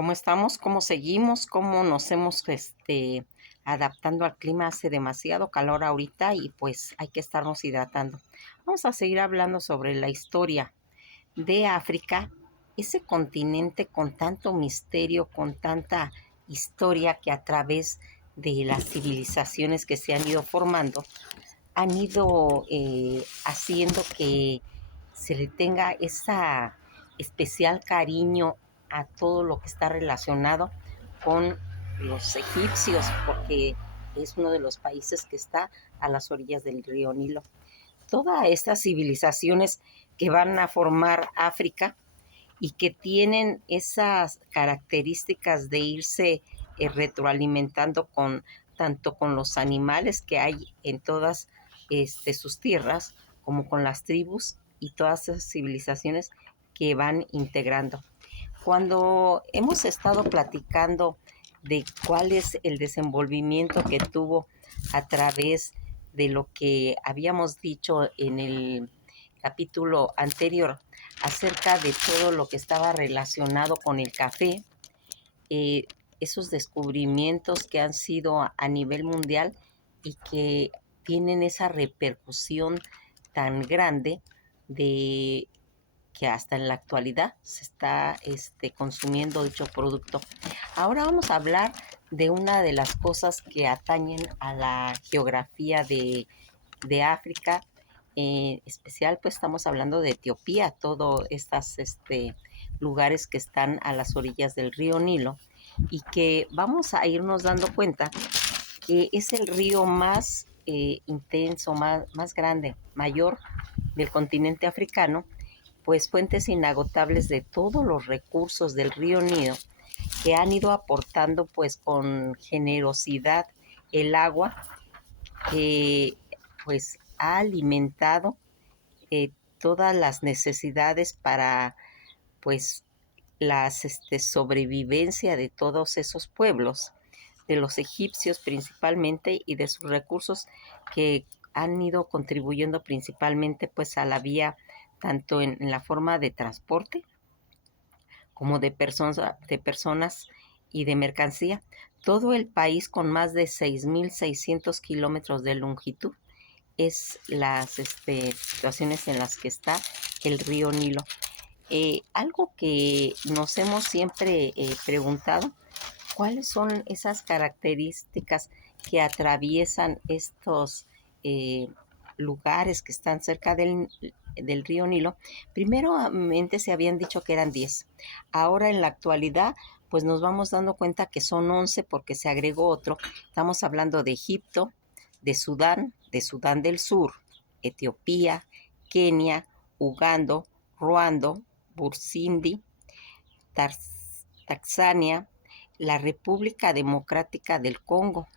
¿Cómo estamos? ¿Cómo seguimos? ¿Cómo nos hemos adaptando al clima? Hace demasiado calor ahorita y pues hay que estarnos hidratando. Vamos a seguir hablando sobre la historia de África, ese continente con tanto misterio, con tanta historia que a través de las civilizaciones que se han ido formando, han ido haciendo que se le tenga esa especial cariño a todo lo que está relacionado con los egipcios, porque es uno de los países que está a las orillas del río Nilo. Todas estas civilizaciones que van a formar África y que tienen esas características de irse retroalimentando con tanto con los animales que hay en todas sus tierras, como con las tribus y todas esas civilizaciones que van integrando. Cuando hemos estado platicando de cuál es el desenvolvimiento que tuvo a través de lo que habíamos dicho en el capítulo anterior acerca de todo lo que estaba relacionado con el café, eh, esos descubrimientos que han sido a nivel mundial y que tienen esa repercusión tan grande de que hasta en la actualidad se está consumiendo dicho producto. Ahora vamos a hablar de una de las cosas que atañen a la geografía de África. En especial, pues estamos hablando de Etiopía, todos estos lugares que están a las orillas del río Nilo y que vamos a irnos dando cuenta que es el río más intenso, más grande, mayor del continente africano, pues fuentes inagotables de todos los recursos del río Nilo que han ido aportando pues con generosidad el agua que pues ha alimentado todas las necesidades para pues las sobrevivencia de todos esos pueblos, de los egipcios principalmente y de sus recursos que han ido contribuyendo principalmente pues a la vía tanto en la forma de transporte como de personas y de mercancía. Todo el país con más de 6.600 kilómetros de longitud es las situaciones en las que está el río Nilo. Algo que nos hemos siempre preguntado, ¿cuáles son esas características que atraviesan estos lugares que están cerca del río Nilo? Primeramente se habían dicho que eran 10. Ahora en la actualidad, pues nos vamos dando cuenta que son 11 porque se agregó otro. Estamos hablando de Egipto, de Sudán del Sur, Etiopía, Kenia, Uganda, Ruanda, Burundi, Tanzania, la República Democrática del Congo.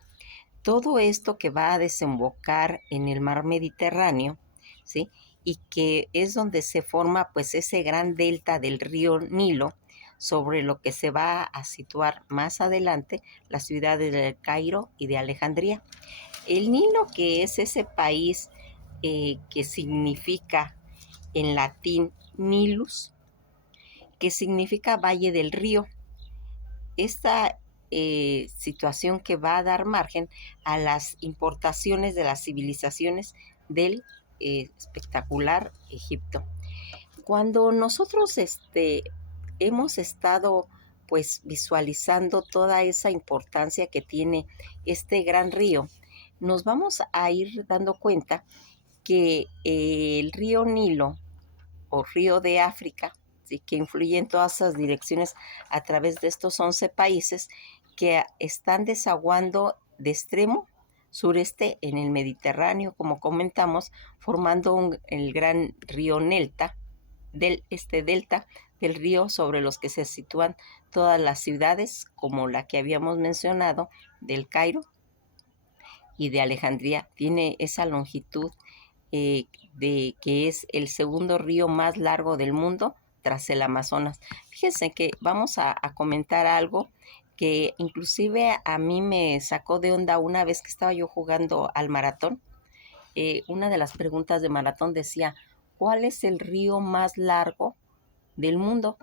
Todo esto que va a desembocar en el mar Mediterráneo, ¿sí? Y que es donde se forma pues ese gran delta del río Nilo, sobre lo que se va a situar más adelante las ciudades de Cairo y de Alejandría. El Nilo, que es ese país que significa en latín Nilus, que significa valle del río. Esta situación que va a dar margen a las importaciones de las civilizaciones del espectacular Egipto. Cuando nosotros hemos estado pues visualizando toda esa importancia que tiene este gran río, nos vamos a ir dando cuenta que el río Nilo o río de África, ¿sí?, que influye en todas esas direcciones a través de estos 11 países que están desaguando de extremo sureste en el Mediterráneo, como comentamos, formando el gran río Nelta, delta del río sobre los que se sitúan todas las ciudades, como la que habíamos mencionado, del Cairo y de Alejandría. Tiene esa longitud de que es el segundo río más largo del mundo tras el Amazonas. Fíjense que vamos a comentar algo que inclusive a mí me sacó de onda una vez que estaba yo jugando al maratón. Una de las preguntas de maratón decía, ¿cuál es el río más largo del mundo?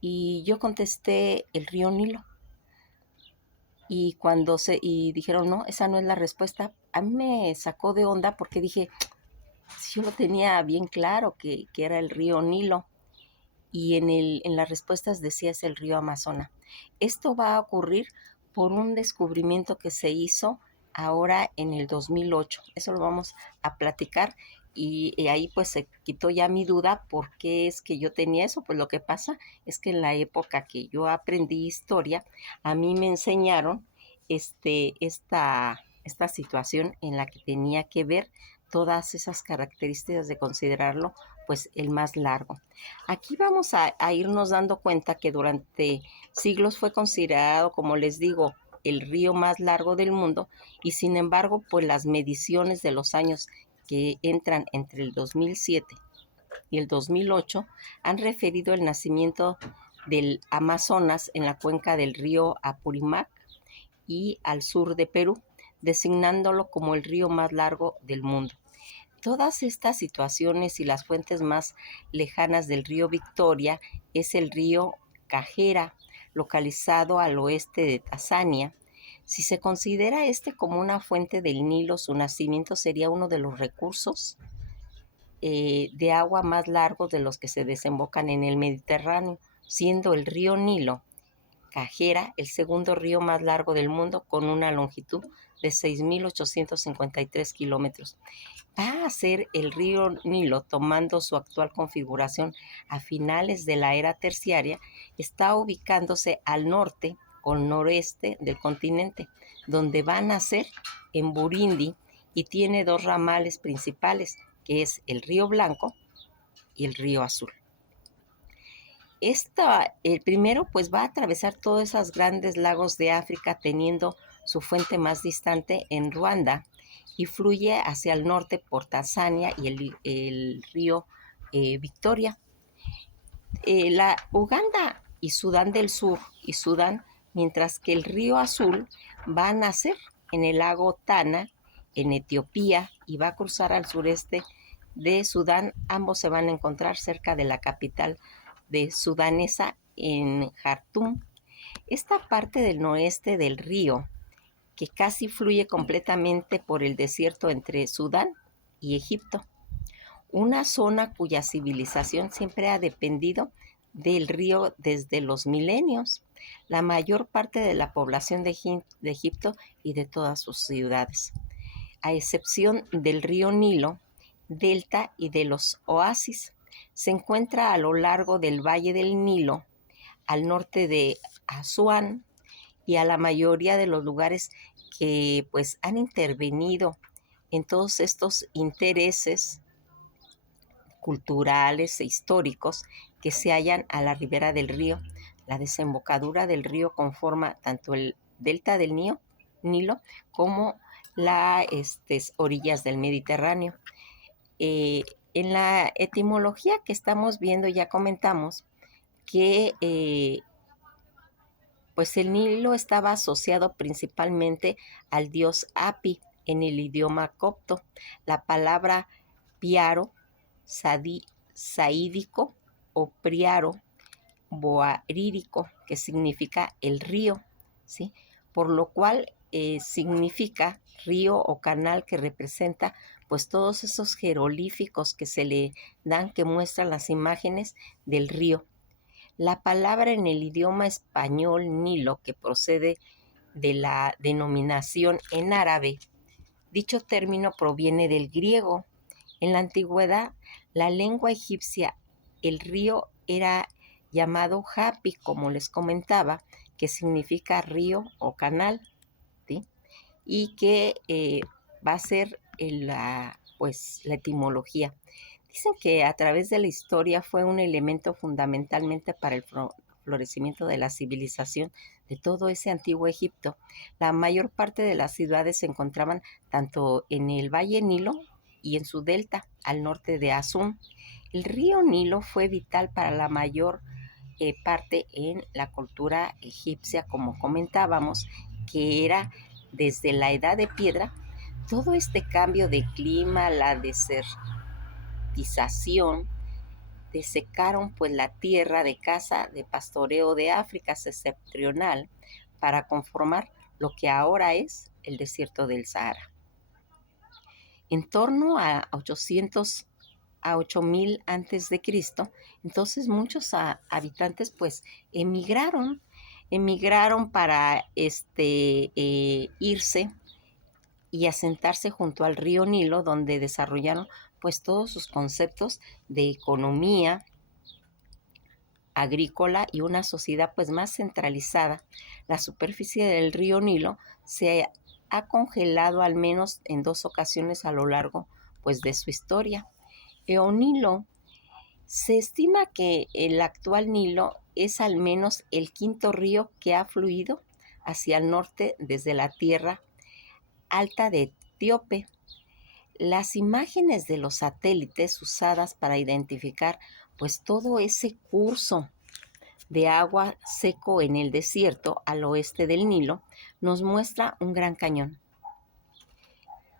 Y yo contesté el río Nilo. Y dijeron, no, esa no es la respuesta, a mí me sacó de onda porque dije, si yo lo tenía bien claro que era el río Nilo. Y en las respuestas decía es el río Amazonas. Esto va a ocurrir por un descubrimiento que se hizo ahora en el 2008. Eso lo vamos a platicar y ahí pues se quitó ya mi duda por qué es que yo tenía eso. Pues lo que pasa es que en la época que yo aprendí historia, a mí me enseñaron esta situación en la que tenía que ver todas esas características de considerarlo pues el más largo. Aquí vamos a irnos dando cuenta que durante siglos fue considerado, como les digo, el río más largo del mundo y sin embargo, pues las mediciones de los años que entran entre el 2007 y el 2008 han referido el nacimiento del Amazonas en la cuenca del río Apurímac y al sur de Perú, designándolo como el río más largo del mundo. Todas estas situaciones y las fuentes más lejanas del río Victoria es el río Cajera, localizado al oeste de Tanzania. Si se considera este como una fuente del Nilo, su nacimiento sería uno de los recursos de agua más largos de los que se desembocan en el Mediterráneo, siendo el río Nilo Cajera el segundo río más largo del mundo con una longitud de 6.853 kilómetros. Va a ser el río Nilo, tomando su actual configuración a finales de la era terciaria, está ubicándose al norte o noreste del continente, donde va a nacer en Burundi y tiene dos ramales principales, que es el río Blanco y el río Azul. El primero pues va a atravesar todos esos grandes lagos de África, teniendo su fuente más distante en Ruanda y fluye hacia el norte por Tanzania y el río Victoria. La Uganda y Sudán del Sur y Sudán, mientras que el río Azul va a nacer en el lago Tana en Etiopía y va a cruzar al sureste de Sudán. Ambos se van a encontrar cerca de la capital de sudanesa en Jartum. Esta parte del noreste del río, que casi fluye completamente por el desierto entre Sudán y Egipto, una zona cuya civilización siempre ha dependido del río desde los milenios, la mayor parte de la población de Egipto y de todas sus ciudades, a excepción del río Nilo, delta y de los oasis. Se encuentra a lo largo del valle del Nilo, al norte de Asuán y a la mayoría de los lugares que pues han intervenido en todos estos intereses culturales e históricos que se hallan a la ribera del río. La desembocadura del río conforma tanto el delta del Nilo como las orillas del Mediterráneo. En la etimología que estamos viendo ya comentamos que pues el Nilo estaba asociado principalmente al dios Api en el idioma copto. La palabra piaro, saídico o priaro, boarírico, que significa el río, ¿sí? Por lo cual significa río o canal que representa pues todos esos jeroglíficos que se le dan, que muestran las imágenes del río. La palabra en el idioma español Nilo, que procede de la denominación en árabe, dicho término proviene del griego. En la antigüedad, la lengua egipcia, el río era llamado Hapi, como les comentaba, que significa río o canal, ¿sí? Y que va a ser pues, la etimología. Dicen que a través de la historia fue un elemento fundamentalmente para el florecimiento de la civilización de todo ese antiguo Egipto. La mayor parte de las ciudades se encontraban tanto en el valle Nilo y en su delta, al norte de Asún. El río Nilo fue vital para la mayor parte en la cultura egipcia, como comentábamos, que era desde la edad de piedra. Todo este cambio de clima, la desertización, desecaron pues la tierra de caza de pastoreo de África septentrional para conformar lo que ahora es el desierto del Sahara. En torno a 800 a 8000 antes de Cristo, entonces muchos habitantes pues emigraron para irse y asentarse junto al río Nilo, donde desarrollaron pues todos sus conceptos de economía agrícola y una sociedad pues más centralizada. La superficie del río Nilo se ha congelado al menos en 2 ocasiones a lo largo pues de su historia. El Nilo, se estima que el actual Nilo es al menos el 5.º río que ha fluido hacia el norte desde la tierra alta de Etíope. Las imágenes de los satélites usadas para identificar pues todo ese curso de agua seco en el desierto al oeste del Nilo nos muestra un gran cañón.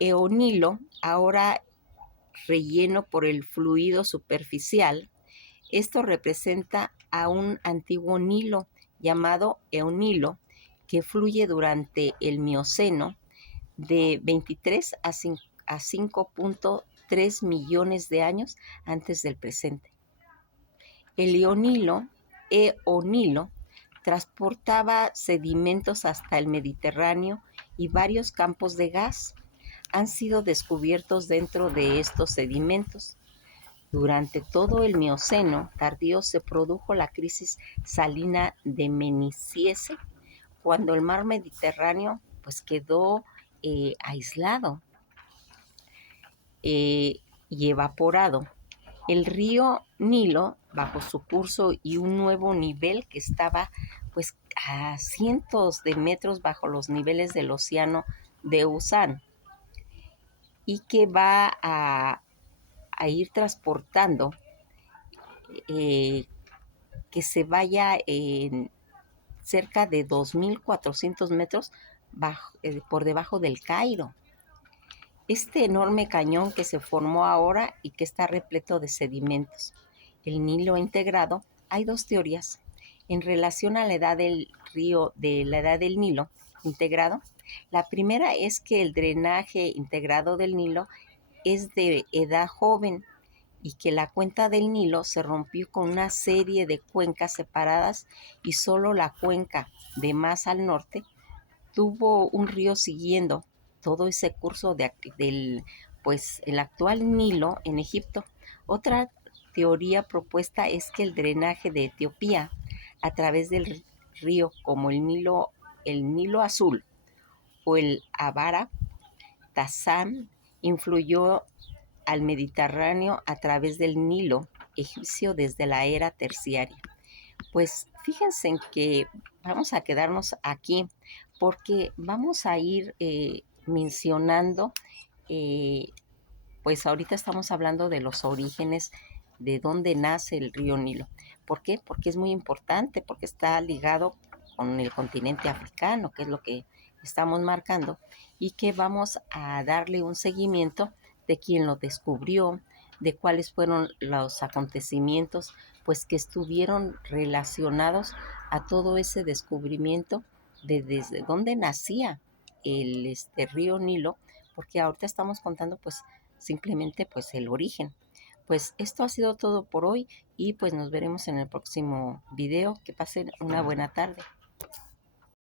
El Nilo, ahora relleno por el fluido superficial, esto representa a un antiguo Nilo llamado El Nilo que fluye durante el Mioceno de 23 a 5.3 millones de años antes del presente. El Eonilo transportaba sedimentos hasta el Mediterráneo y varios campos de gas han sido descubiertos dentro de estos sedimentos. Durante todo el Mioceno tardío se produjo la crisis salina de Meniciese, cuando el mar Mediterráneo pues quedó aislado y evaporado. El río Nilo, bajo su curso y un nuevo nivel que estaba pues a cientos de metros bajo los niveles del océano de Usán, y que va a ir transportando que se vaya en cerca de 2.400 metros por debajo del Cairo. Este enorme cañón que se formó ahora y que está repleto de sedimentos. El Nilo integrado, hay 2 teorías en relación a la edad del río, de la edad del Nilo integrado. La primera es que el drenaje integrado del Nilo es de edad joven y que la cuenca del Nilo se rompió con una serie de cuencas separadas y solo la cuenca de más al norte tuvo un río siguiendo todo ese curso del pues el actual Nilo en Egipto. Otra teoría propuesta es que el drenaje de Etiopía a través del río como el Nilo Azul o el Abara Tazán influyó al Mediterráneo a través del Nilo egipcio desde la era terciaria. Pues fíjense en que vamos a quedarnos aquí porque vamos a ir mencionando, pues ahorita estamos hablando de los orígenes de dónde nace el río Nilo. ¿Por qué? Porque es muy importante, porque está ligado con el continente africano, que es lo que estamos marcando, y que vamos a darle un seguimiento de quién lo descubrió, de cuáles fueron los acontecimientos pues que estuvieron relacionados a todo ese descubrimiento de desde dónde nacía el río Nilo, porque ahorita estamos contando pues simplemente pues el origen. Pues esto ha sido todo por hoy y pues nos veremos en el próximo video. Que pasen una buena tarde.